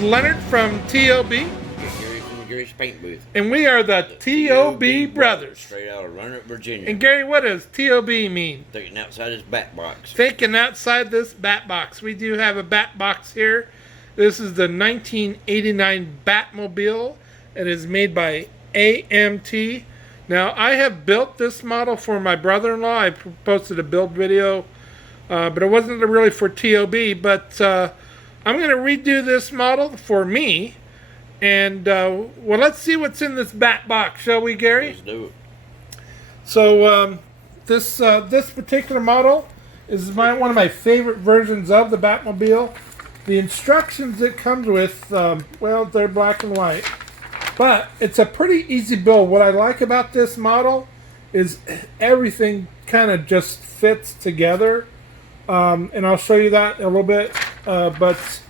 is Leonard from T.O.B. Gary from the Gary's Paint Booth. And we are the T.O.B. brothers. Straight out of Leonard, Virginia. And Gary, what does T.O.B. mean? Thinking outside his bat box. Thinking outside this bat box. We do have a bat box here. This is the 1989 Batmobile. It is made by AMT. Now, I have built this model for my brother-in-law. I posted a build video, but it wasn't really for T.O.B. But I'm going to redo this model for me. And, well, let's see what's in this bat box, shall we, Gary? Let's do it. So, this particular model is one of my favorite versions of the Batmobile. The instructions it comes with, well, they're black and white. But it's a pretty easy build. What I like about this model is everything kind of just fits together. And I'll show you that in a little bit. But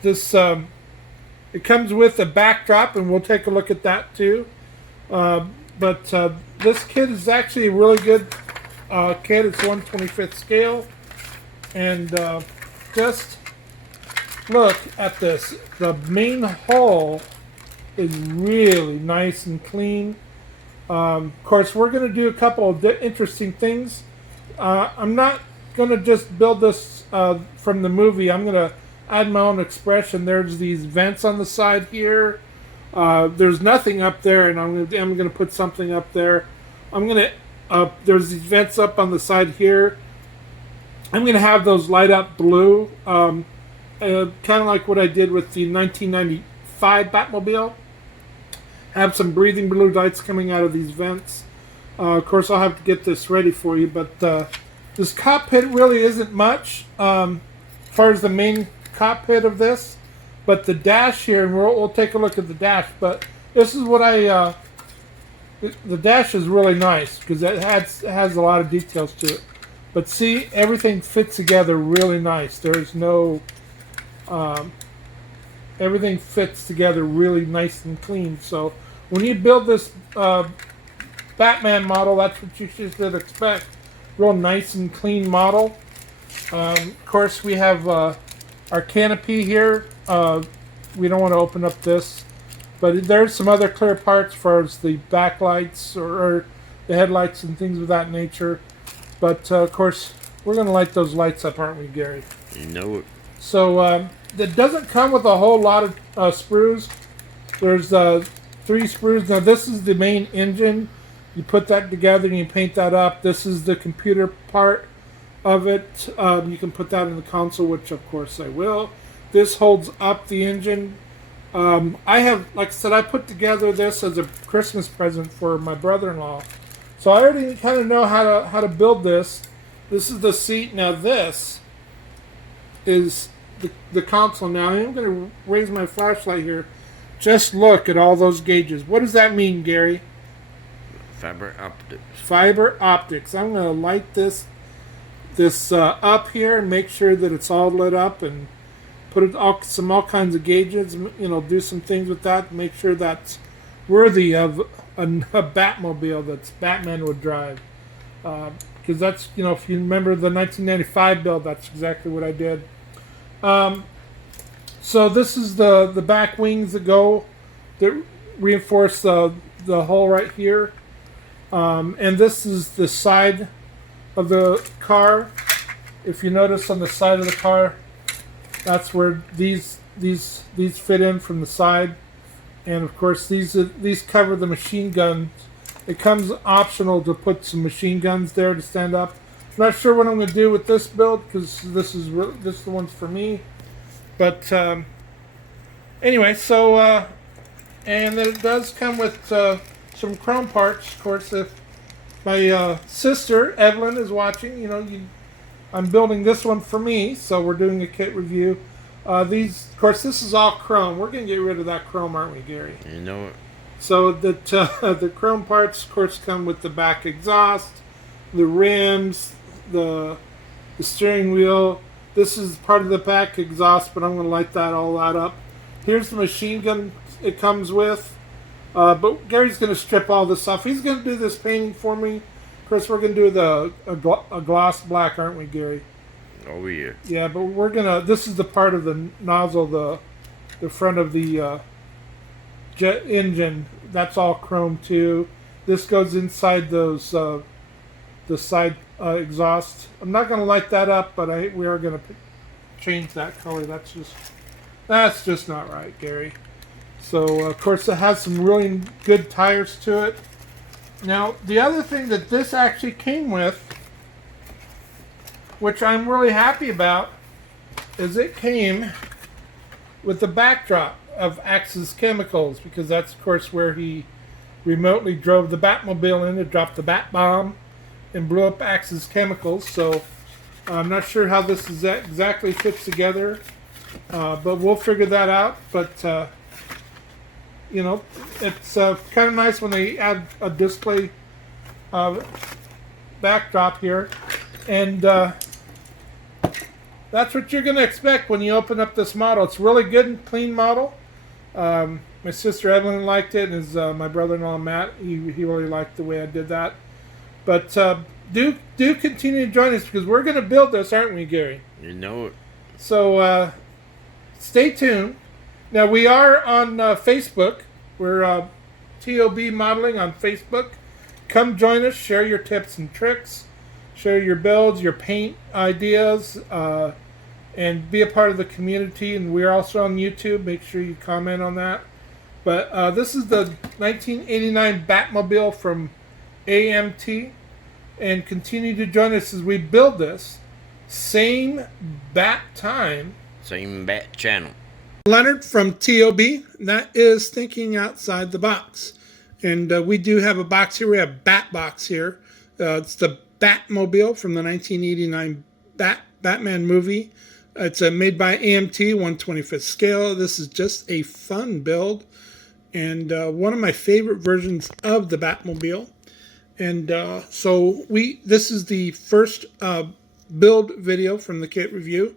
this, it comes with a backdrop, and we'll take a look at that too. But this kit is actually a really good kit. It's 1/25th scale. And just look at this. The main hull is really nice and clean. Of course, we're going to do a couple of interesting things. I'm not going to just build this from the movie. I'm going to add my own expression. There's these vents on the side here. There's nothing up there, and I'm going to put something up there. There's these vents up on the side here. I'm going to have those light up blue, kind of like what I did with the 1995 Batmobile. Have some breathing blue lights coming out of these vents. Of course, I'll have to get this ready for you, but this cockpit really isn't much as far as the main cockpit of this. But the dash here, and we'll take a look at the dash. But this is what the dash is really nice because it has a lot of details to it. But see, everything fits together really nice. There's no everything fits together really nice and clean. So when you build this Batman model, that's what you should expect. Real nice and clean model. Of course, we have our canopy here. We don't want to open up this, but there's some other clear parts as far as the backlights or the headlights and things of that nature. But of course, we're going to light those lights up, aren't we, Gary? You know it. So it doesn't come with a whole lot of sprues. There's 3 sprues. Now this is the main engine. You put that together and you paint that up. This is the computer part of it. You can put that in the console, which of course I will. This holds up the engine. I have, like I said, I put together this as a Christmas present for my brother-in-law. So I already kind of know how to build this. This is the seat. Now this is the console. Now I'm going to raise my flashlight here. Just look at all those gauges. What does that mean, Gary? Fiber optics. Fiber optics. I'm going to light this up here and make sure that it's all lit up and put all kinds of gauges. You know, do some things with that. Make sure that's worthy of a Batmobile that Batman would drive. Because that's, you know, if you remember the 1995 build, that's exactly what I did. So this is the back wings that reinforce the hull right here. And this is the side of the car. If you notice on the side of the car, that's where these fit in from the side. And of course these cover the machine guns. It comes optional to put some machine guns there to stand up. I'm not sure what I'm going to do with this build because this is the one's for me. But anyway, so and then it does come with some chrome parts. Of course, if my sister Evelyn is watching, you know, I'm building this one for me, so we're doing a kit review. Of course, this is all chrome. We're going to get rid of that chrome, aren't we, Gary? You know it. So that the chrome parts, of course, come with the back exhaust, the rims, the steering wheel. This is part of the back exhaust, but I'm going to light that all up. Here's the machine gun it comes with. But Gary's going to strip all this off. He's going to do this painting for me. Of course, we're going to do a gloss black, aren't we, Gary? Oh, yeah. Yeah, but we're going to... This is the part of the nozzle, the front of the jet engine. That's all chrome too. This goes inside those the side exhaust. I'm not going to light that up, but we are going to change that color. That's just not right, Gary. So of course it has some really good tires to it. Now the other thing that this actually came with, which I'm really happy about, is it came with the backdrop of Axis Chemicals, because that's of course where he remotely drove the Batmobile in to drop the Bat bomb and blew up Axis Chemicals. So I'm not sure how this is exactly fits together, but we'll figure that out. But you know, it's kind of nice when they add a display backdrop here, and that's what you're going to expect when you open up this model. It's a really good and clean model. My sister Evelyn liked it, and my brother-in-law Matt, he really liked the way I did that. But do continue to join us, because we're going to build this, aren't we, Gary? You know it. So stay tuned. Now we are on Facebook. We're T.O.B. Modeling on Facebook. Come join us. Share your tips and tricks. Share your builds, your paint ideas, and be a part of the community. And we're also on YouTube. Make sure you comment on that. But this is the 1989 Batmobile from AMT. And continue to join us as we build this. Same bat time. Same bat channel. Leonard from T.O.B. That is thinking outside the box. And we do have a box here. We have Bat Box here. It's the Batmobile from the 1989 Batman movie. It's made by AMT, 1/25th scale. This is just a fun build, and one of my favorite versions of the Batmobile. And so this is the first build video from the kit review.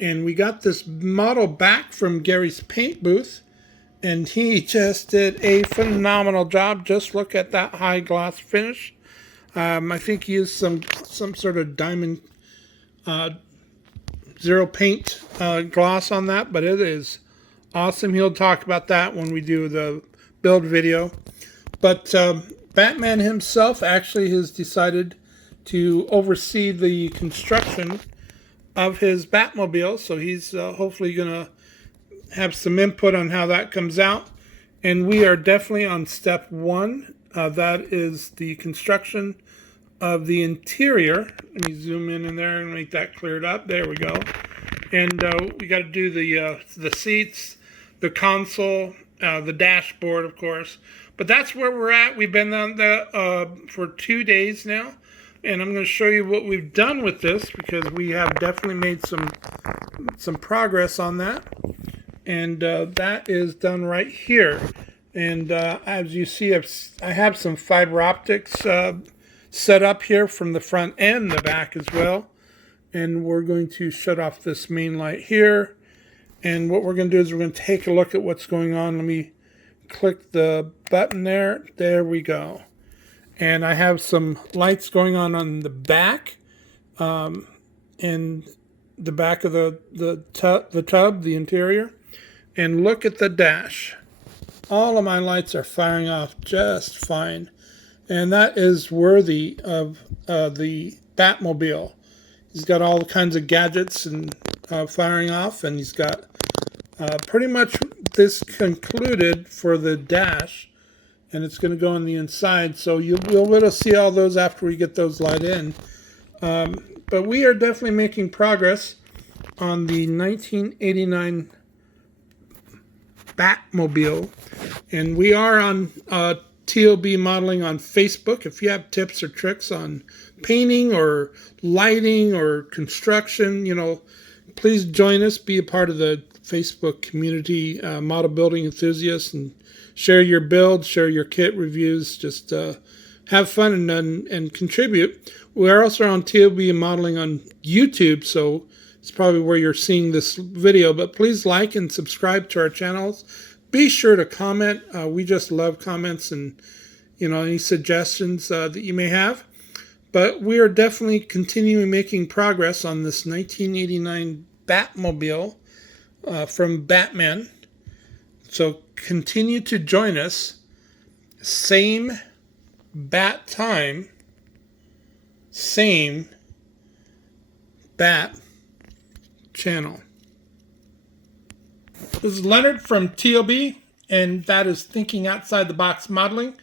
And we got this model back from Gary's paint booth, and he just did a phenomenal job. Just look at that high gloss finish. I think he used some sort of diamond zero paint gloss on that, but it is awesome. He'll talk about that when we do the build video. But Batman himself actually has decided to oversee the construction of his Batmobile, so he's hopefully going to have some input on how that comes out. And we are definitely on step one. That is the construction of the interior. Let me zoom in there and make that cleared up. There we go. And we got to do the seats, the console, the dashboard, of course. But that's where we're at. We've been on there for 2 days now. And I'm going to show you what we've done with this, because we have definitely made some progress on that. And that is done right here. And as you see, I have some fiber optics set up here from the front and the back as well. And we're going to shut off this main light here. And what we're going to do is we're going to take a look at what's going on. Let me click the button there. There we go. And I have some lights going on the back, and the back of the tub, the interior. And look at the dash. All of my lights are firing off just fine. And that is worthy of the Batmobile. He's got all kinds of gadgets and firing off, and he's got pretty much this concluded for the dash. And it's going to go on the inside, so you'll be able to see all those after we get those light in. But we are definitely making progress on the 1989 Batmobile, and we are on T.O.B. Modeling on Facebook. If you have tips or tricks on painting or lighting or construction, please join us. Be a part of the Facebook community, model building enthusiasts, and share your builds, share your kit reviews. Just have fun and contribute. We are also on T.O.B. Modeling on YouTube, so it's probably where you're seeing this video. But please like and subscribe to our channels. Be sure to comment. We just love comments and any suggestions that you may have. But we are definitely continuing making progress on this 1989 Batmobile. from Batman. So continue to join us. Same bat time, same bat channel. This is Leonard from T.O.B, and that is Thinking Outside the Box Modeling.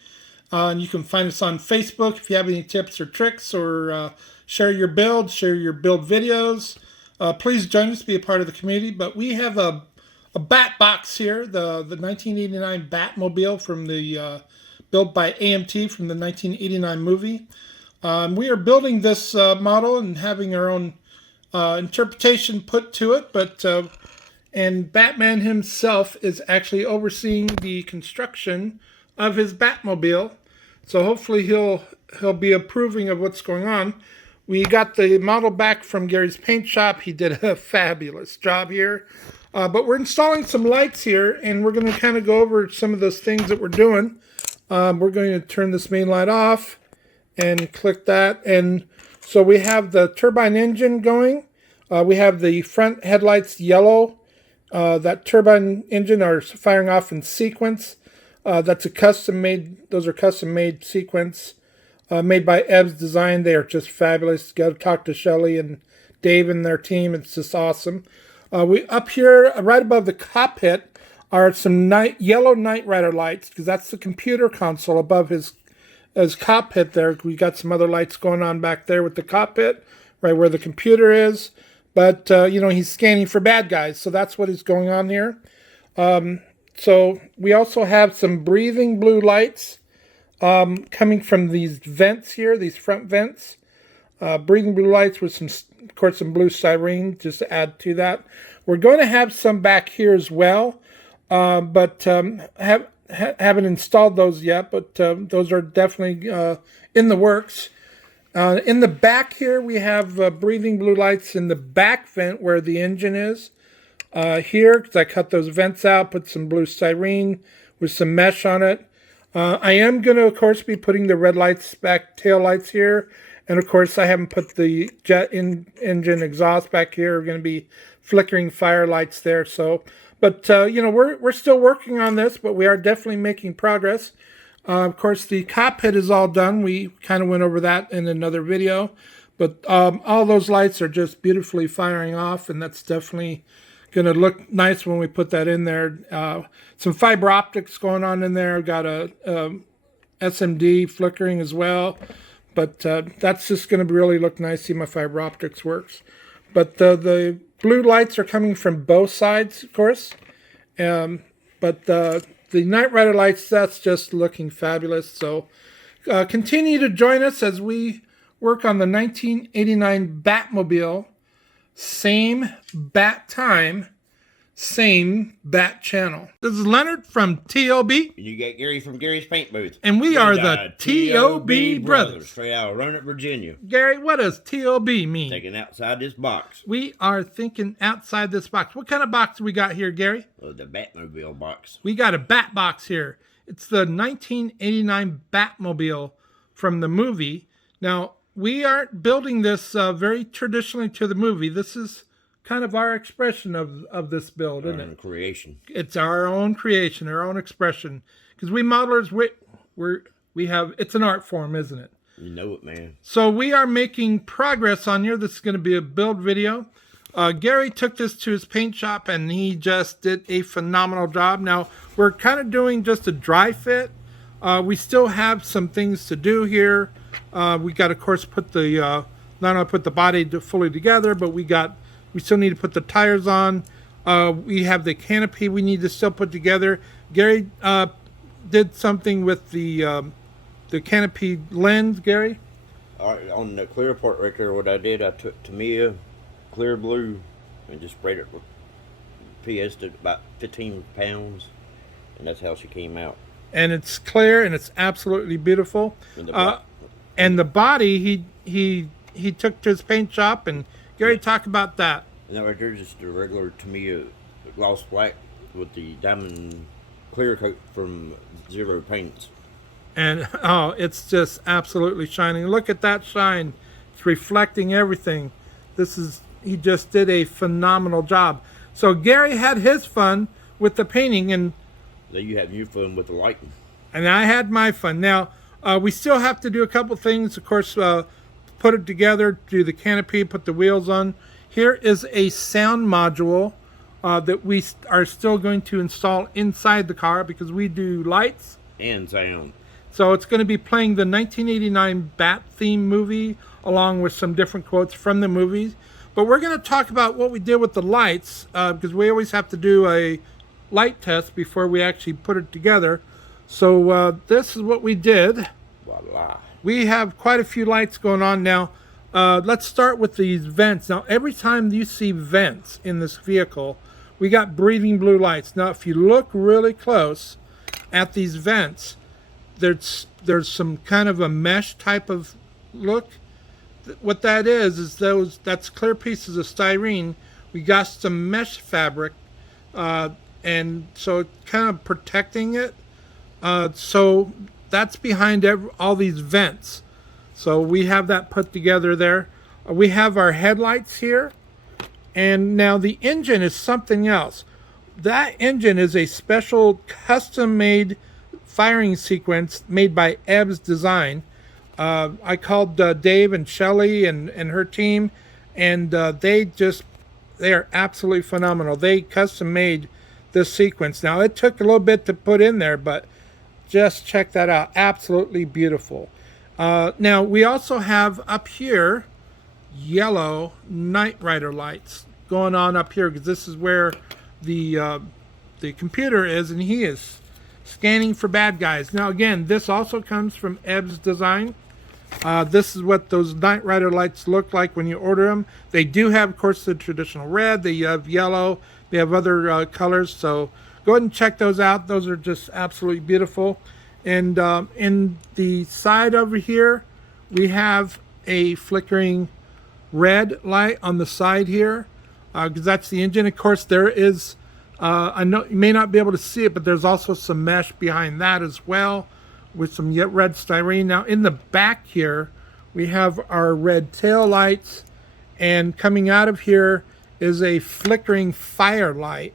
And you can find us on Facebook if you have any tips or tricks, or share your build videos. Please join us, be a part of the community. But we have a bat box here, the 1989 Batmobile from the built by AMT from the 1989 movie. We are building this model and having our own interpretation put to it, and Batman himself is actually overseeing the construction of his Batmobile. So hopefully he'll be approving of what's going on. We got the model back from Gary's paint shop. He did a fabulous job here. But we're installing some lights here, and we're going to kind of go over some of those things that we're doing. We're going to turn this main light off and click that. And so we have the turbine engine going. We have the front headlights yellow. That turbine engine are firing off in sequence. That's a custom made. Those are custom made sequence made by Ebb's Design. They are just fabulous. Got to talk to Shelly and Dave and their team. It's just awesome. We up here right above the cockpit are some yellow Knight Rider lights, because that's the computer console above his cockpit there. We got some other lights going on back there with the cockpit, right where the computer is. But, he's scanning for bad guys, so that's what is going on here. So we also have some breathing blue lights coming from these vents here, these front vents. Breathing blue lights with of course, some blue styrene just to add to that. We're going to have some back here as well, but haven't installed those yet, but those are definitely in the works. In the back here, we have breathing blue lights in the back vent where the engine is. Here, because I cut those vents out, put some blue styrene with some mesh on it. I am going to, of course, be putting the red lights back, tail lights here. And, of course, I haven't put the jet engine exhaust back here. We're going to be flickering fire lights there. So, but, we're still working on this, but we are definitely making progress. Of course, the cockpit is all done. We kind of went over that in another video. But all those lights are just beautifully firing off, and that's definitely going to look nice when we put that in there. Some fiber optics going on in there. Got a SMD flickering as well. But that's just going to really look nice. See, my fiber optics works. But the blue lights are coming from both sides, of course. But the Knight Rider lights, that's just looking fabulous. So continue to join us as we work on the 1989 Batmobile. Same bat time, same bat channel. This is Leonard from T.O.B. You got Gary from Gary's Paint Booth. And we are the T.O.B. brothers. Straight out of Roanoke, Virginia. Gary, what does T.O.B. mean? Taking outside this box. We are thinking outside this box. What kind of box do we got here, Gary? Well, the Batmobile box. We got a bat box here. It's the 1989 Batmobile from the movie. Now, we aren't building this very traditionally to the movie. This is kind of our expression of this build, isn't it? Creation. It's our own creation, our own expression. Because we modelers, it's an art form, isn't it? You know it, man. So we are making progress on here. This is going to be a build video. Gary took this to his paint shop, and he just did a phenomenal job. Now, we're kind of doing just a dry fit. We still have some things to do here. We got, of course, put the not only put the body fully together, but we still need to put the tires on. We have the canopy we need to still put together. Gary did something with the canopy lens, Gary. On the clear part right there, what I did, I took Tamiya clear blue and just sprayed it with PS to about 15 pounds, and that's how she came out. And it's clear, and it's absolutely beautiful. And the body, he took to his paint shop, and Gary, talk about that. And that right there is just a regular Tamiya gloss black with the diamond clear coat from Zero Paints. And it's just absolutely shining. Look at that shine. It's reflecting everything. He just did a phenomenal job. So Gary had his fun with the painting, and Then you have your fun with the lighting. I had my fun. Now, we still have to do a couple things. Of course, put it together, do the canopy, put the wheels on. Here is a sound module that we are still going to install inside the car because we do lights And sound. So it's going to be playing the 1989 Bat theme movie along with some different quotes from the movies. But we're going to talk about what we did with the lights because we always have to do a light test before we actually put it together. So this is what we did. Voila. We have quite a few lights going on now. Let's start with these vents. Now, every time you see vents in this vehicle, we got breathing blue lights. Now, if you look really close at these vents, there's some kind of a mesh type of look. What that is that's clear pieces of styrene. We got some mesh fabric, and so it's kind of protecting it. So that's behind all these vents. So we have that put together there. We have our headlights here. And now the engine is something else. That engine is a special custom-made firing sequence made by T.O.B's Design. I called Dave and Shelly and her team, and they are absolutely phenomenal. They custom-made this sequence. Now, it took a little bit to put in there, but just check that out. Absolutely beautiful. Now, we also have up here yellow Knight Rider lights going on up here because this is where the computer is, and he is scanning for bad guys. Now, again, this also comes from T.O.B's Design. This is what those Knight Rider lights look like when you order them. They do have, of course, the traditional red. They have yellow. They have other colors. So go ahead and check those out. Those are just absolutely beautiful. And in the side over here, we have a flickering red light on the side here because that's the engine. Of course, there is, I know you may not be able to see it, but there's also some mesh behind that as well with some red styrene. Now, in the back here, we have our red tail lights, and coming out of here is a flickering fire light.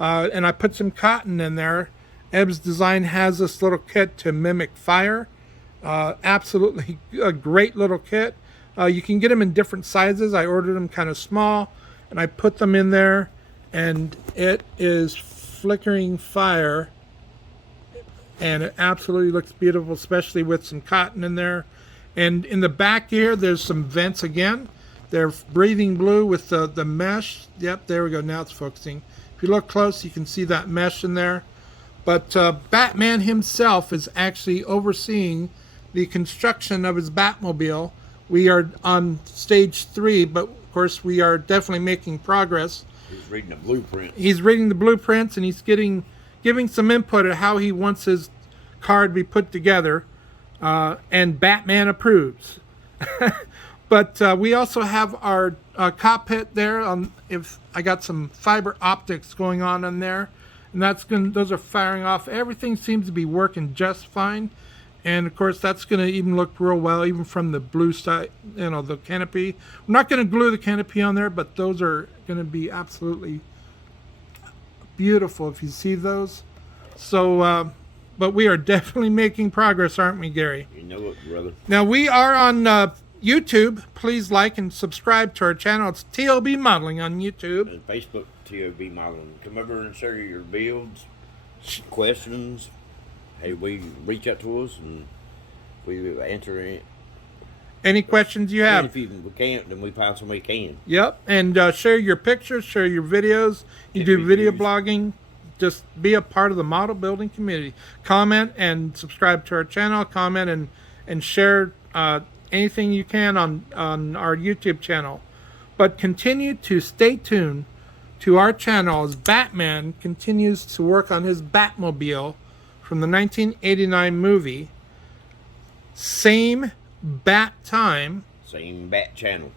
And I put some cotton in there. T.O.B's Design has this little kit to mimic fire. Absolutely a great little kit. You can get them in different sizes. I ordered them kind of small, and I put them in there, and it is flickering fire, and it absolutely looks beautiful, especially with some cotton in there. And in the back here, there's some vents again. They're breathing blue with the mesh. Yep, there we go. Now it's focusing. If you look close, you can see that mesh in there. But Batman himself is actually overseeing the construction of his Batmobile. We are on stage 3, but of course we are definitely making progress. He's reading the blueprint. He's reading the blueprints, and he's giving some input of how he wants his car to be put together. And Batman approves. But we also have our cockpit there. If I got some fiber optics going on in there, and those are firing off. Everything seems to be working just fine. And of course, that's going to even look real well, even from the blue side, the canopy. I'm not going to glue the canopy on there, but those are going to be absolutely beautiful if you see those. So, but we are definitely making progress, aren't we, Gary? You know it, brother. Now, we are on YouTube. Please like and subscribe to our channel. It's T.O.B. Modeling on YouTube. And Facebook, T.O.B. Modeling. Come over and share your builds, questions. Hey, we reach out to us and we answer any questions you have. And if we can't, then we find somebody who can. Yep, and share your pictures, share your videos. You do video blogging. Just be a part of the model building community. Comment and subscribe to our channel. Comment and share anything you can on our YouTube channel. But continue to stay tuned to our channel as Batman continues to work on his Batmobile from the 1989 movie. Same bat time. Same bat channel.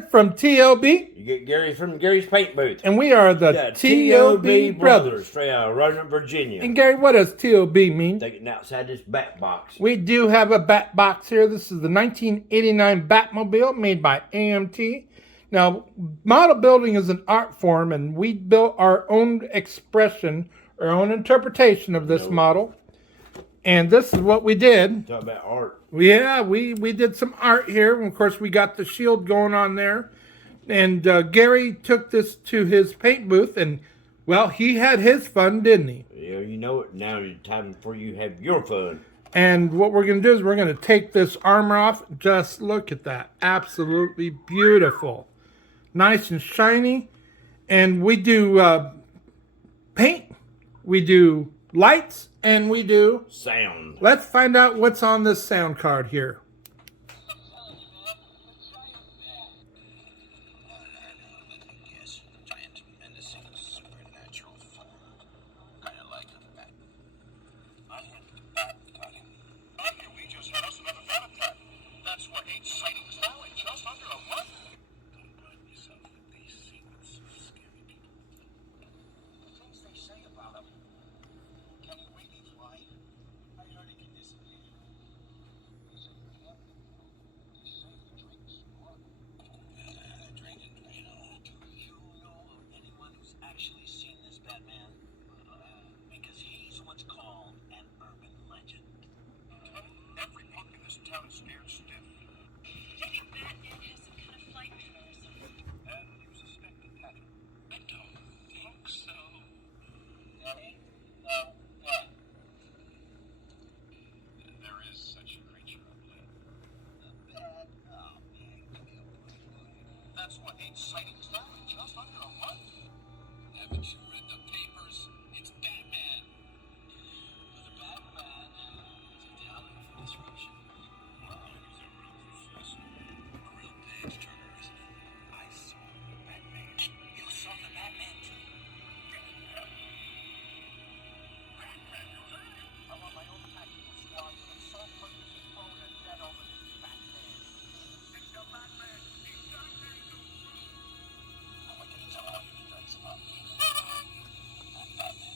Jared from T.O.B. You get Gary from Gary's Paint Booth. And we are the T.O.B. brothers. Straight out of Roanoke, Virginia. And Gary, what does T.O.B. mean? Taking outside this bat box. We do have a bat box here. This is the 1989 Batmobile made by AMT. Now, model building is an art form, and we built our own expression, our own interpretation of this model. And this is what we did. Talk about art. Yeah, we did some art here. And of course, we got the shield going on there. And Gary took this to his paint booth, and, well, he had his fun, didn't he? Yeah, you know it. Now it's time for you to have your fun. And what we're going to do is we're going to take this armor off. Just look at that. Absolutely beautiful. Nice and shiny. And we do paint. We do lights. And we do sound. Let's find out what's on this sound card here. That's what exciting stuff in just under a month. Haven't you read the papers? It's Batman. The Batman is a talent for disruption. Wow, he's a real professional. A real page turner, isn't he? I saw the Batman. You saw the Batman too? Batman, you heard him. I want my own tactical squad with a sole purpose of throwing a dead over this Batman. It's the Batman. He's got me. I want you to tell all you guys about me. I'm Batman.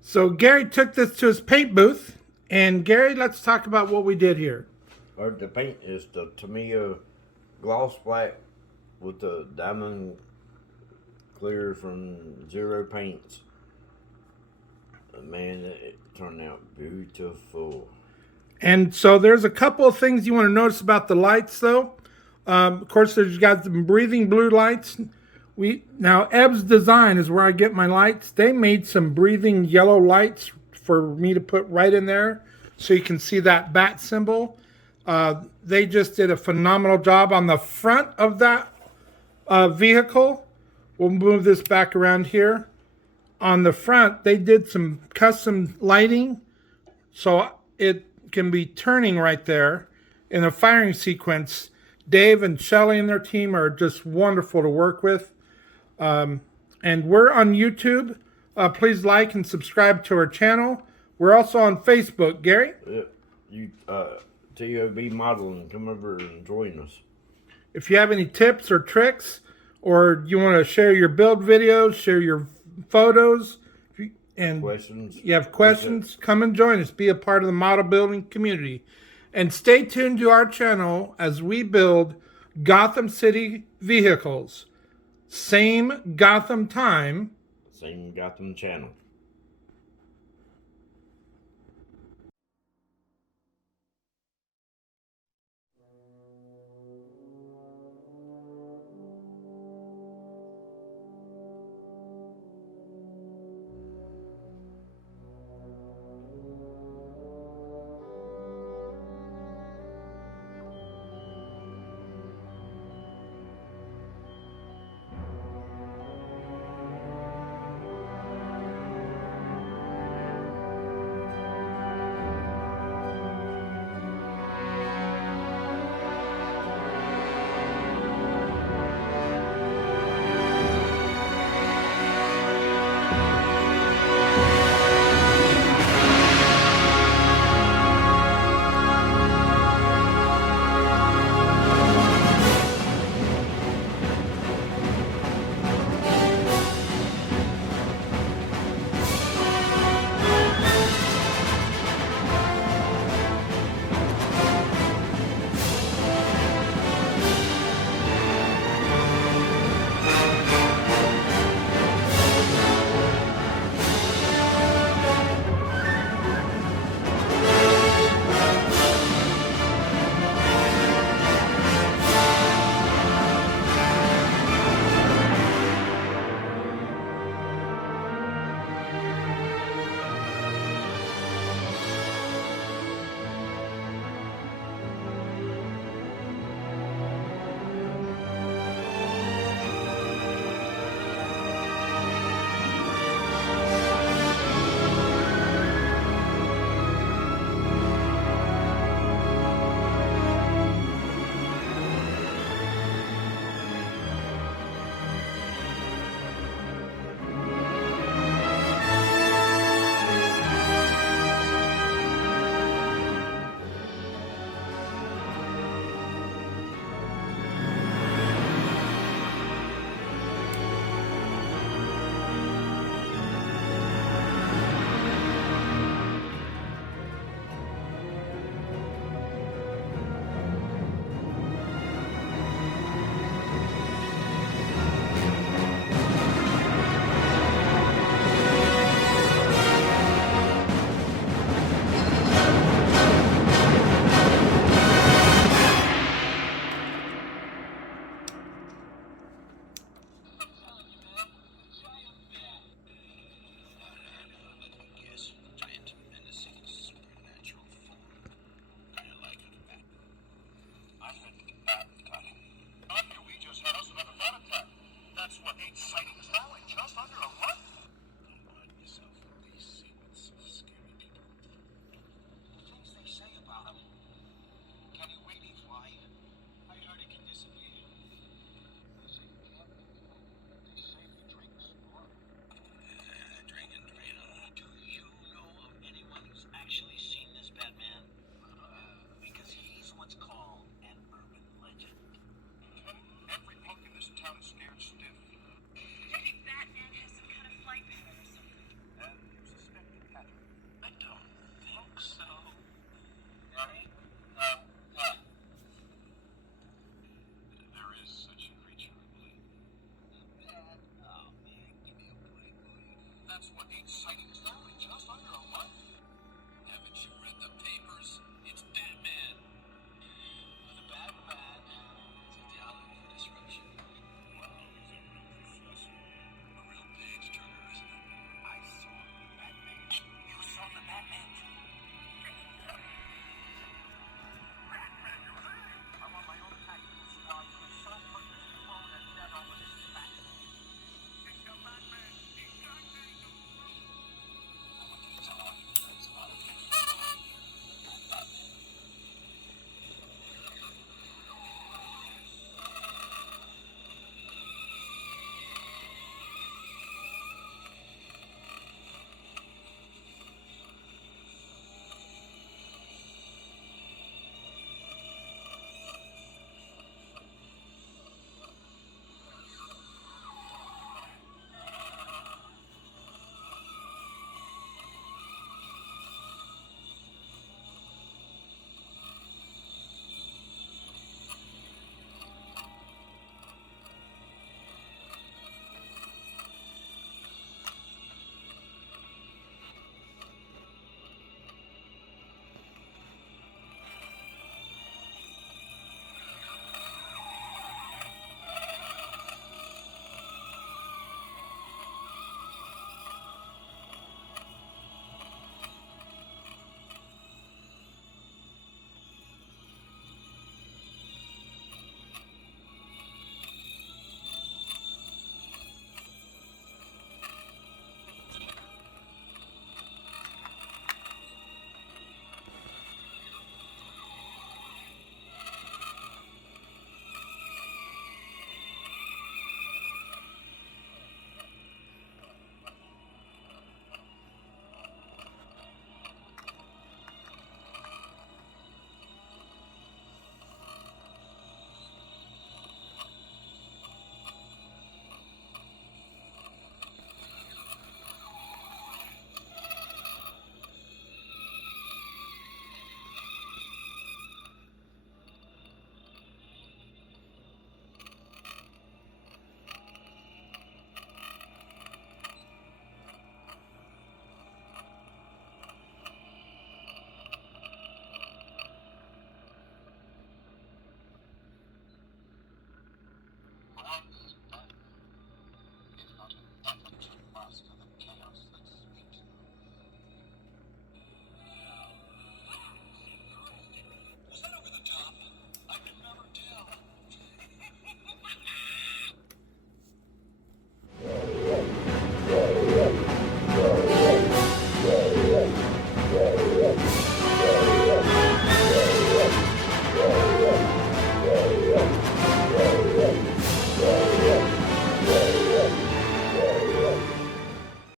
So Gary took this to his paint booth, And Gary, let's talk about what we did here. The paint is the Tamiya gloss black with the diamond clear from Zero Paints. Man, it turned out beautiful. And so there's a couple of things you want to notice about the lights, though. Of course, there's got some breathing blue lights. Now Ebb's Design is where I get my lights. They made some breathing yellow lights for me to put right in there, so you can see that bat symbol. They just did a phenomenal job on the front of that vehicle. We'll move this back around here. On the front, they did some custom lighting, so it can be turning right there in a firing sequence. Dave and Shelly and their team are just wonderful to work with. And we're on YouTube. Please like and subscribe to our channel. We're also on Facebook. Gary? You T.O.B. modeling, come over and join us. If you have any tips or tricks, or you want to share your build videos, share your photos, and Questions? you have questions, come and join us. Be a part of the model building community. And stay tuned to our channel as we build Gotham City vehicles. Same Gotham time. Same Gotham channel. Every punk in this town is scared stiff. Maybe Batman has some kind of That's what exciting travel just under a month. Haven't you read the papers? It's Batman.